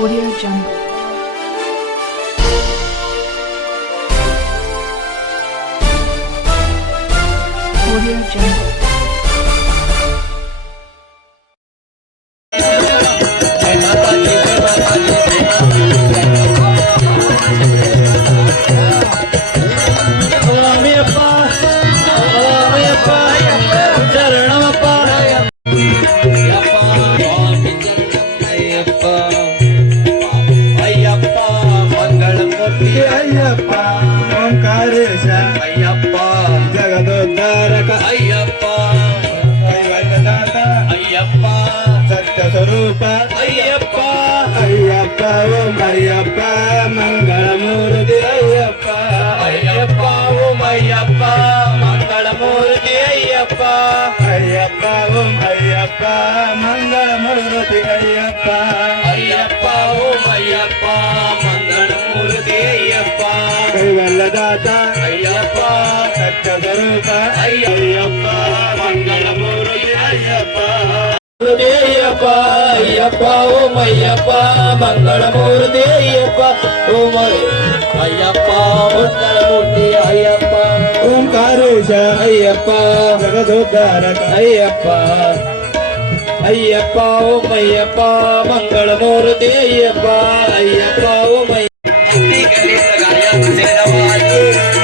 Audio Jungle. Audio Jungle. चरणम Ayyappa ఓంకారేశ Ayyappa జగదోద్ధారక Ayyappa ఐవర్ణదాత Ayyappa Satya Swaroopa Ayyappa Ayyappa Om Ayyappa మంగళమూర్తి Ayyappa Ayyappa Om Ayyappa మంగళమూర్తి Ayyappa Ayyappa Om Ayyappa మంగళమూర్తి Ayyappa Natha Ayyappa சக்கதரூப Ayyappa Mangalapuri Ayyappa. Ayyappa Ayyappa Om Ayyappa Mangalamurthy Ayyappa. Om Ayyappa Mangalamurthy Zero, zero, one.